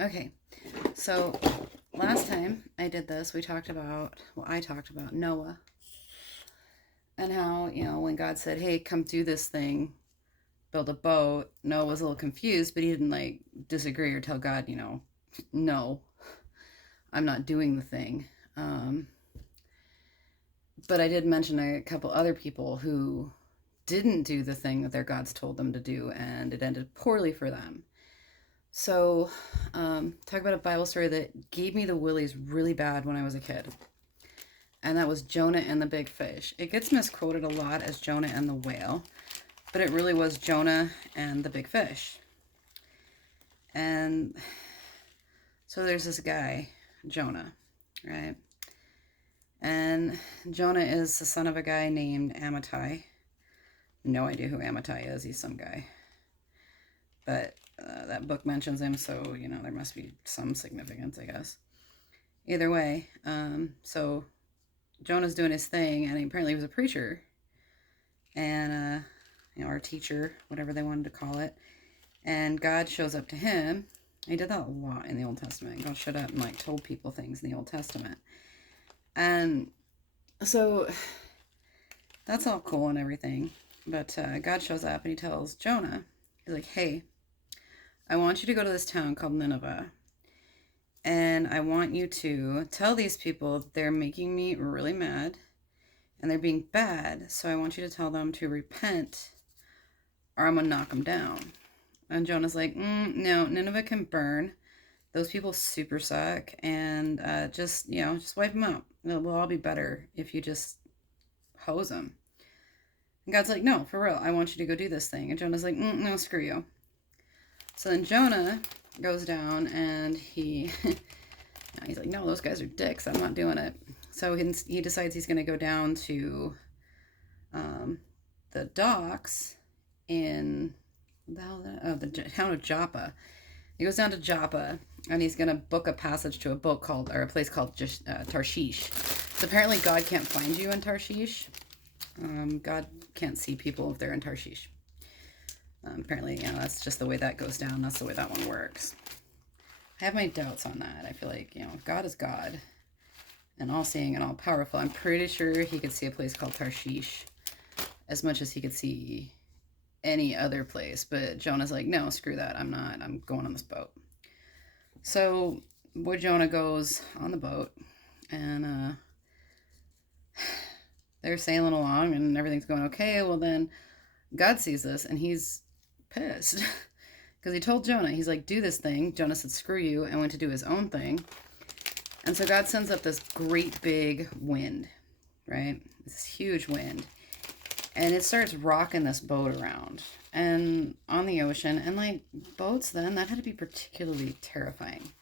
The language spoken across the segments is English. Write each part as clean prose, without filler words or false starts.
Okay, so last time I did this, I talked about Noah and how, when God said, hey, come do this thing, build a boat, Noah was a little confused, but he didn't like disagree or tell God, no, I'm not doing the thing. But I did mention a couple other people who didn't do the thing that their gods told them to do, and it ended poorly for them. So, talk about a Bible story that gave me the willies really bad when I was a kid. And that was Jonah and the big fish. It gets misquoted a lot as Jonah and the whale, but it really was Jonah and the big fish. And so there's this guy, Jonah, right? And Jonah is the son of a guy named Amittai. No idea who Amittai is. He's some guy. But that book mentions him, so, there must be some significance, I guess. Either way, so Jonah's doing his thing, and apparently he was a preacher. And, or a teacher, whatever they wanted to call it. And God shows up to him. He did that a lot in the Old Testament. God showed up and, told people things in the Old Testament. And so that's all cool and everything. But God shows up and he tells Jonah, he's like, hey, I want you to go to this town called Nineveh. And I want you to tell these people they're making me really mad and they're being bad. So I want you to tell them to repent or I'm going to knock them down. And Jonah's like, no, Nineveh can burn. Those people super suck. And just wipe them out. We'll all be better if you just hose them. And God's like, no, for real, I want you to go do this thing. And Jonah's like, no, screw you. So then Jonah goes down and he's like, no, those guys are dicks. I'm not doing it. So he decides he's going to go down to the docks in the town of Joppa. He goes down to Joppa and he's going to book a passage to a place called Tarshish. So apparently God can't find you in Tarshish. God can't see people if they're in Tarshish. Apparently, that's just the way that goes down. That's the way that one works. I have my doubts on that. I feel like, God is God and all-seeing and all-powerful. I'm pretty sure he could see a place called Tarshish as much as he could see any other place. But Jonah's like, no, screw that. I'm going on this boat. So boy Jonah goes on the boat and they're sailing along and everything's going okay. Well, then God sees this and he's pissed because he told Jonah, he's like, do this thing. Jonah said, screw you, and went to do his own thing. And so God sends up this great big wind, right? This huge wind. And it starts rocking this boat around and on the ocean. And boats then, that had to be particularly terrifying.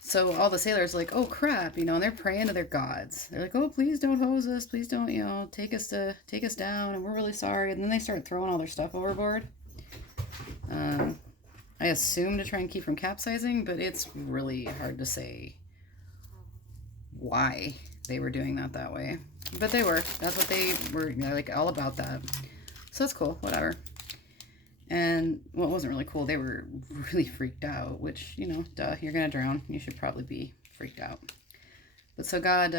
So all the sailors are like, oh crap, and they're praying to their gods. They're like, oh, please don't hose us. Please don't, take us down. And we're really sorry. And then they start throwing all their stuff overboard. I assume to try and keep from capsizing, but it's really hard to say why they were doing that way. But they were. That's what they were, all about that. So it's cool, whatever. And, it wasn't really cool. They were really freaked out, which, duh, you're going to drown. You should probably be freaked out. But so God,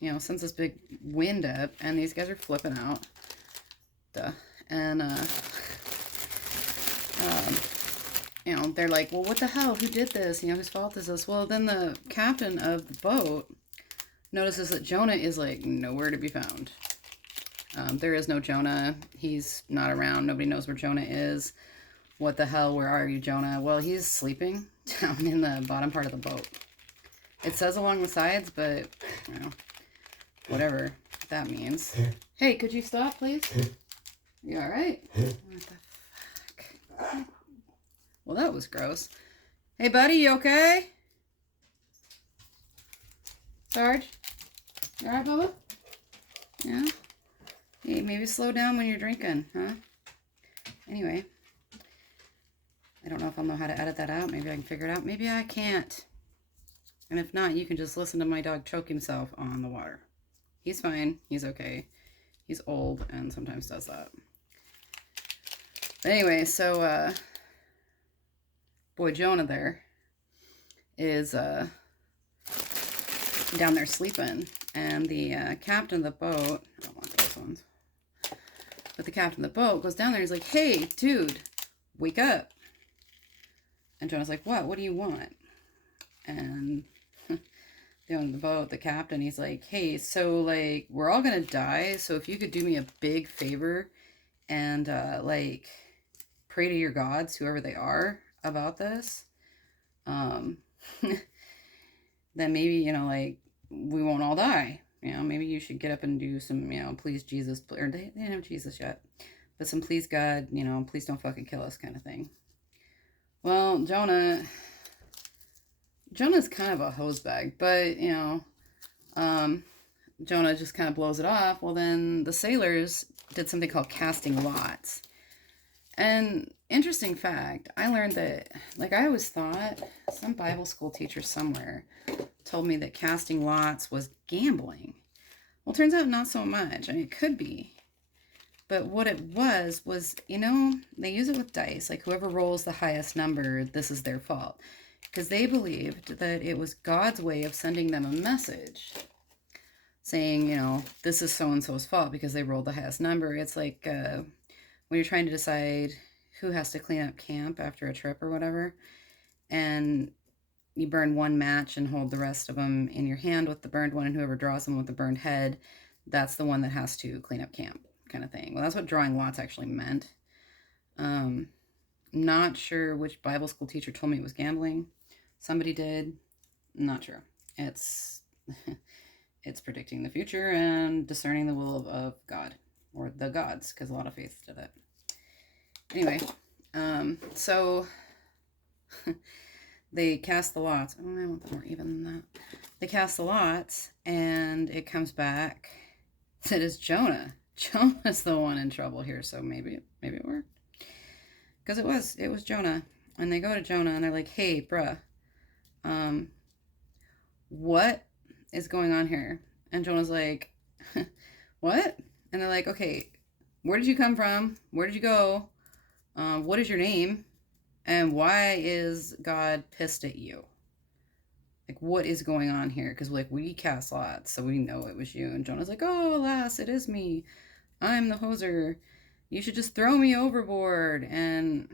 sends this big wind up, and these guys are flipping out. Duh. And, they're like, well, what the hell? Who did this? Whose fault is this? Well, then the captain of the boat notices that Jonah is, nowhere to be found. There is no Jonah. He's not around. Nobody knows where Jonah is. What the hell? Where are you, Jonah? Well, he's sleeping down in the bottom part of the boat. It says along the sides, but, whatever that means. Hey, could you stop, please? You all right? What the fuck? Well, that was gross. Hey, buddy, you okay? Sarge? You all right, Bubba? Yeah? Hey, maybe slow down when you're drinking, huh? Anyway. I don't know if I'll know how to edit that out. Maybe I can figure it out. Maybe I can't. And if not, you can just listen to my dog choke himself on the water. He's fine. He's okay. He's old and sometimes does that. But anyway, so boy Jonah there is down there sleeping, and the captain of the boat, I don't want those ones, but the captain of the boat goes down there. He's like, hey, dude, wake up. And Jonah's like, what do you want? And the owner of the boat, the captain, he's like, hey, so like we're all gonna die, so if you could do me a big favor and like pray to your gods, whoever they are, about this, then maybe, you know, like we won't all die. You know, maybe you should get up and do some, you know, please Jesus, or they didn't have Jesus yet, but some please God, you know, please don't fucking kill us kind of thing. Well, Jonah's kind of a hosebag, but, you know, Jonah just kind of blows it off. Well, then the sailors did something called casting lots. And interesting fact, I learned that, like, I always thought, some Bible school teacher somewhere told me that casting lots was gambling. Well, turns out not so much. I mean, it could be. But what it was, you know, they use it with dice. Like, whoever rolls the highest number, this is their fault. Because they believed that it was God's way of sending them a message saying, you know, this is so-and-so's fault because they rolled the highest number. It's like when you're trying to decide who has to clean up camp after a trip or whatever, and you burn one match and hold the rest of them in your hand with the burned one, and whoever draws them with the burned head, that's the one that has to clean up camp, kind of thing. Well, that's what drawing lots actually meant. Not sure which Bible school teacher told me it was gambling. Somebody did. Not sure. It's it's predicting the future and discerning the will of God, or the gods, because a lot of faiths did it. Anyway, so they cast the lots. Oh, I want them more even than that. They cast the lots, and it comes back that it's Jonah. Jonah's the one in trouble here, so maybe it worked. Because it was Jonah. And they go to Jonah, and they're like, hey, bruh, what is going on here? And Jonah's like, what? And they're like, okay, where did you come from? Where did you go? What is your name? And why is God pissed at you? Like, what is going on here? Because, like, we cast lots, so we know it was you. And Jonah's like, oh, alas, it is me. I'm the hoser. You should just throw me overboard. And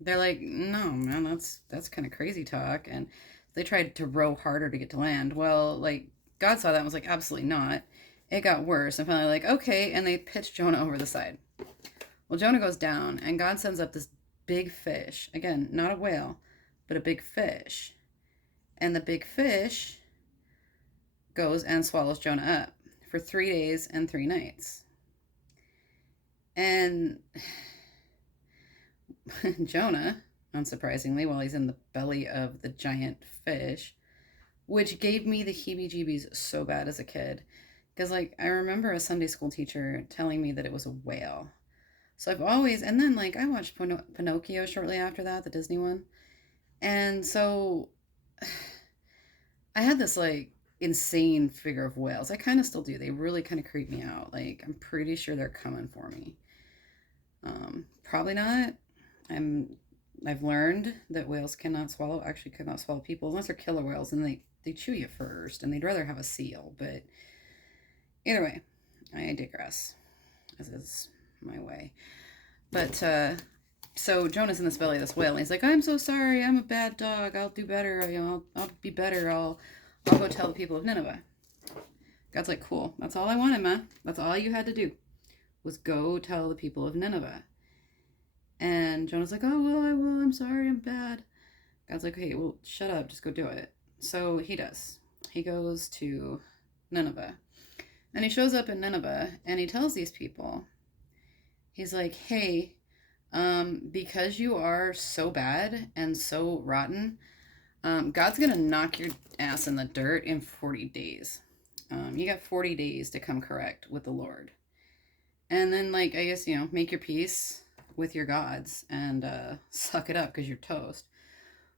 they're like, no, man, that's kind of crazy talk. And they tried to row harder to get to land. Well, like, God saw that and was like, absolutely not. It got worse. And finally, like, okay. And they pitched Jonah over the side. Well, Jonah goes down, and God sends up this big fish. Again, not a whale, but a big fish. And the big fish goes and swallows Jonah up for 3 days and 3 nights. And Jonah, unsurprisingly, while he's in the belly of the giant fish, which gave me the heebie-jeebies so bad as a kid. Because, like, I remember a Sunday school teacher telling me that it was a whale. So I've always, and then, like, I watched Pinocchio shortly after that, the Disney one. And so I had this, like, insane figure of whales. I kind of still do. They really kind of creep me out. Like, I'm pretty sure they're coming for me. Probably not. I've learned that whales cannot swallow people unless they're killer whales, and they chew you first, and they'd rather have a seal. But either way, I digress, as is my way. But so Jonah's in this belly of this whale, and he's like, I'm so sorry, I'm a bad dog, I'll do better, you know, I'll be better, I'll go tell the people of Nineveh. God's like, cool, that's all I wanted, man. That's all you had to do, was go tell the people of Nineveh. And Jonah's like, oh, well, I will, I'm sorry, I'm bad. God's like, hey, well, shut up, just go do it. So he does. He goes to Nineveh. And he shows up in Nineveh, and he tells these people, he's like, hey, because you are so bad and so rotten, God's going to knock your ass in the dirt in 40 days. You got 40 days to come correct with the Lord. And then, like, I guess, you know, make your peace with your gods and suck it up because you're toast.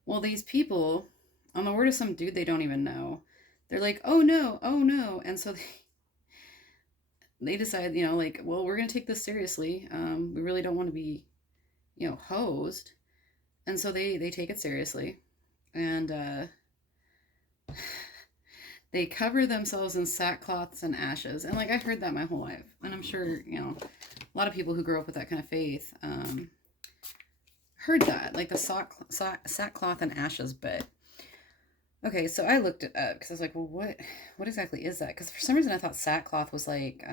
Well, these people, on the word of some dude they don't even know, they're like, oh no. And so they decide, you know, like, well, we're going to take this seriously. We really don't want to be, you know, hosed. And so they take it seriously. And they cover themselves in sackcloths and ashes. And like, I heard that my whole life. And I'm sure, you know, a lot of people who grew up with that kind of faith heard that, like the sackcloth and ashes bit. Okay, so I looked it up because I was like, well, what exactly is that? Because for some reason I thought sackcloth was like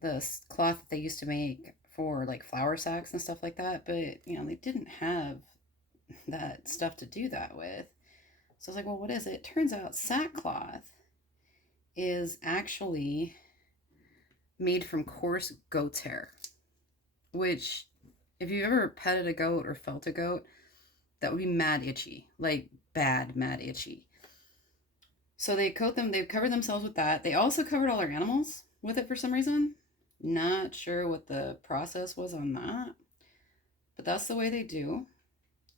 the cloth that they used to make for like flour sacks and stuff like that. But, you know, they didn't have that stuff to do that with. So I was like, well, what is it? It turns out sackcloth is actually made from coarse goat's hair, which, if you ever petted a goat or felt a goat, that would be mad itchy, like bad, mad itchy. So they covered themselves with that. They also covered all their animals with it for some reason. Not sure what the process was on that, but that's the way they do.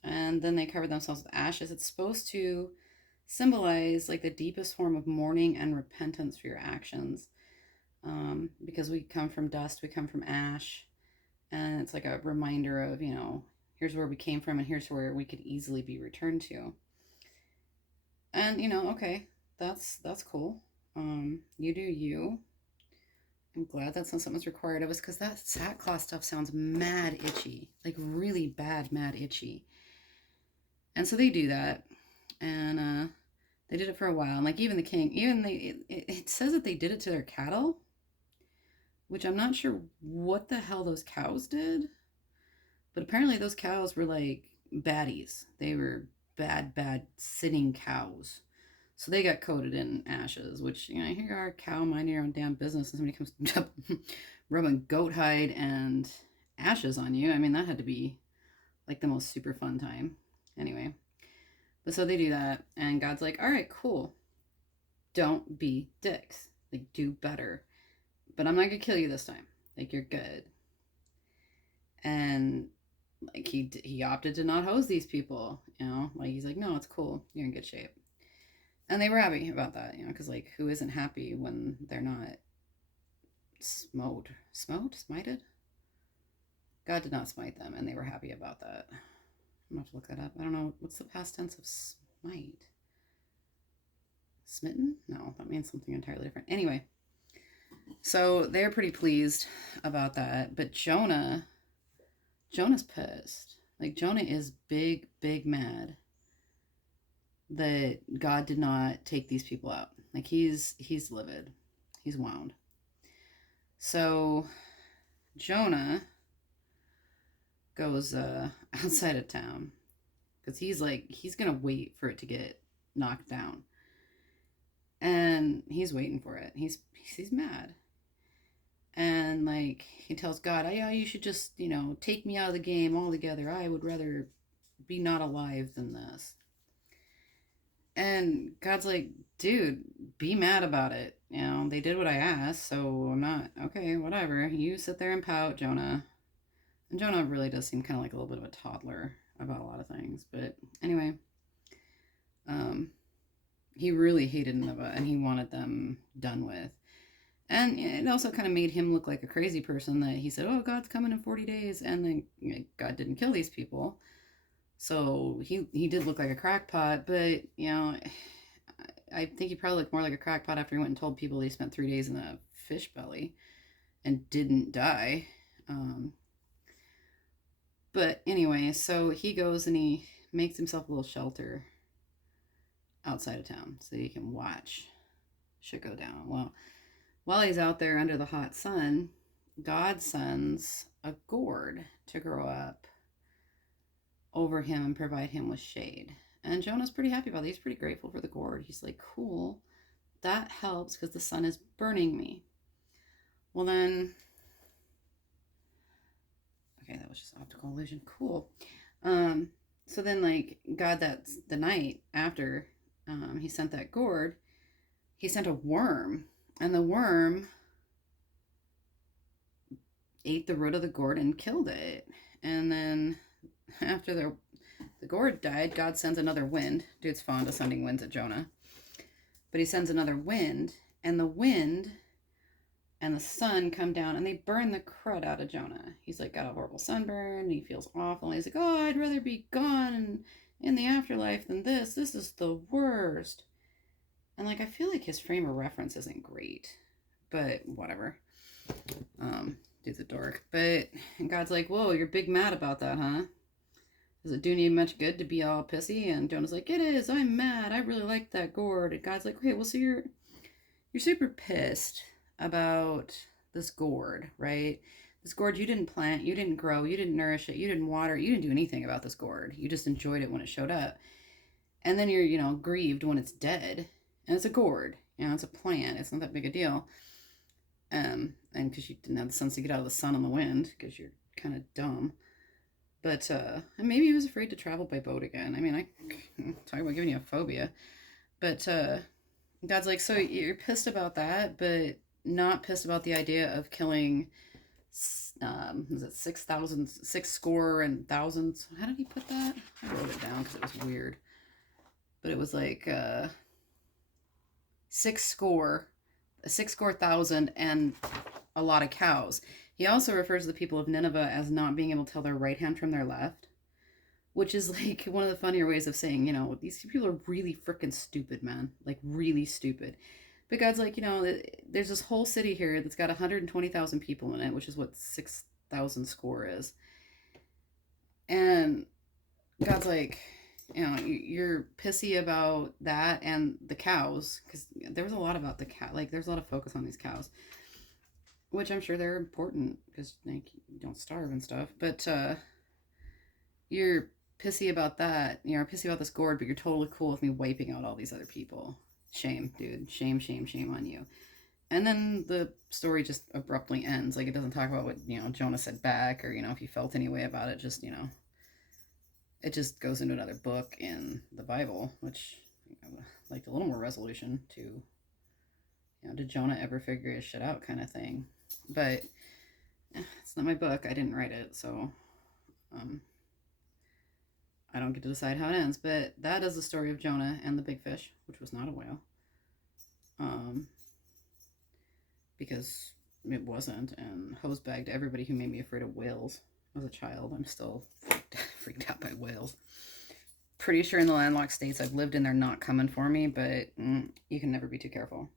And then they covered themselves with ashes. It's supposed to symbolize like the deepest form of mourning and repentance for your actions. Because we come from dust, we come from ash, and it's like a reminder of, you know, here's where we came from and here's where we could easily be returned to. And, you know, okay, that's cool. You do you. I'm glad that's not something that's required of us, because that sackcloth stuff sounds mad itchy, like really bad, mad itchy. And so they do that, and they did it for a while. And like even the king, it says that they did it to their cattle, which I'm not sure what the hell those cows did, but apparently those cows were like baddies. They were bad sitting cows. So they got coated in ashes, which, you know, here you are, cow, minding your own damn business, and somebody comes rubbing goat hide and ashes on you. I mean, that had to be like the most super fun time. Anyway, but so they do that, and God's like, all right, cool. Don't be dicks. Like, do better. But I'm not going to kill you this time. Like, you're good. And like he opted to not hose these people, you know, like he's like, no, it's cool, you're in good shape. And they were happy about that, you know, because like, who isn't happy when they're not smited? God did not smite them, and they were happy about that. I'm gonna have to look that up. I don't know, what's the past tense of smite? Smitten? No, that means something entirely different. Anyway, so they're pretty pleased about that, but Jonah's pissed. Like, Jonah is big mad that God did not take these people out. Like, he's livid. He's wound. So Jonah goes outside of town, because he's gonna wait for it to get knocked down, and he's waiting for it. He's mad, and like he tells God, "Yeah, you should just, you know, take me out of the game altogether. I would rather be not alive than this." And God's like, dude, be mad about it. You know, they did what I asked, so I'm not, okay, whatever. You sit there and pout, Jonah. And Jonah really does seem kind of like a little bit of a toddler about a lot of things. But anyway, he really hated Nineveh, and he wanted them done with. And it also kind of made him look like a crazy person, that he said, oh, God's coming in 40 days. And then, you know, God didn't kill these people. So he did look like a crackpot, but, you know, I think he probably looked more like a crackpot after he went and told people he spent 3 days in a fish belly and didn't die. But anyway, so he goes and he makes himself a little shelter outside of town so he can watch shit go down. Well, while he's out there under the hot sun, God sends a gourd to grow up over him and provide him with shade. And Jonah's pretty happy about it. He's pretty grateful for the gourd. He's like, cool, that helps because the sun is burning me. Well then, okay, that was just optical illusion. Cool. So then, like, God, that's the night after he sent that gourd, he sent a worm, and the worm ate the root of the gourd and killed it. And then after the gourd died, God sends another wind. Dude's fond of sending winds at Jonah. But he sends another wind, and the wind and the sun come down and they burn the crud out of Jonah. He's like got a horrible sunburn and he feels awful. And he's like, oh, I'd rather be gone in the afterlife than this. This is the worst. And like I feel like his frame of reference isn't great, but whatever. Dude's a dork. But God's like, whoa, you're big mad about that, huh? Does it do you much good to be all pissy? And Jonah's like, it is. I'm mad. I really like that gourd. And God's like, okay, well, so you're super pissed about this gourd, right? This gourd you didn't plant, you didn't grow, you didn't nourish it, you didn't water it, you didn't do anything about this gourd. You just enjoyed it when it showed up. And then you're, grieved when it's dead. And it's a gourd. It's a plant. It's not that big a deal. And because you didn't have the sense to get out of the sun and the wind, because you're kind of dumb. But and maybe he was afraid to travel by boat again. I mean, I talk about giving you a phobia. But God's like, so you're pissed about that, but not pissed about the idea of killing, was it 6,000, 6 score and thousands? How did he put that? I wrote it down because it was weird. But it was like 6 score thousand and a lot of cows. He also refers to the people of Nineveh as not being able to tell their right hand from their left, which is like one of the funnier ways of saying, these people are really freaking stupid, man. Like really stupid. But God's like, there's this whole city here that's got 120,000 people in it, which is what 6,000 score is. And God's like, you're pissy about that and the cows, because there was a lot about the cow. Like, there's a lot of focus on these cows, which I'm sure they're important because like you don't starve and stuff. But you're pissy about that. You're pissy about this gourd, but you're totally cool with me wiping out all these other people. Shame, dude. Shame, shame, shame on you. And then the story just abruptly ends. Like, it doesn't talk about what, Jonah said back, or, if he felt any way about it. Just, it just goes into another book in the Bible, which I would like a little more resolution to, did Jonah ever figure his shit out kind of thing. But it's not my book. I didn't write it, so I don't get to decide how it ends. But that is the story of Jonah and the big fish, which was not a whale. Because it wasn't, and hose-bagged everybody who made me afraid of whales as a child. I'm still freaked out by whales. Pretty sure in the landlocked states I've lived in, they're not coming for me, but you can never be too careful.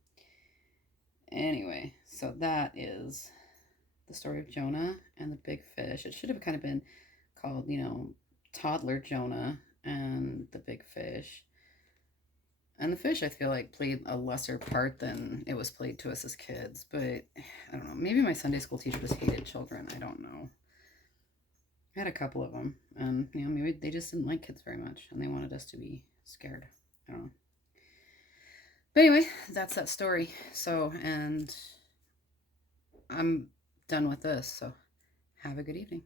Anyway, so that is the story of Jonah and the big fish. It should have kind of been called, Toddler Jonah and the big fish. And the fish, I feel like, played a lesser part than it was played to us as kids. But, I don't know, maybe my Sunday school teacher just hated children. I don't know. I had a couple of them. And, maybe they just didn't like kids very much. And they wanted us to be scared. I don't know. But anyway, that's that story. So, and I'm done with this. So, have a good evening.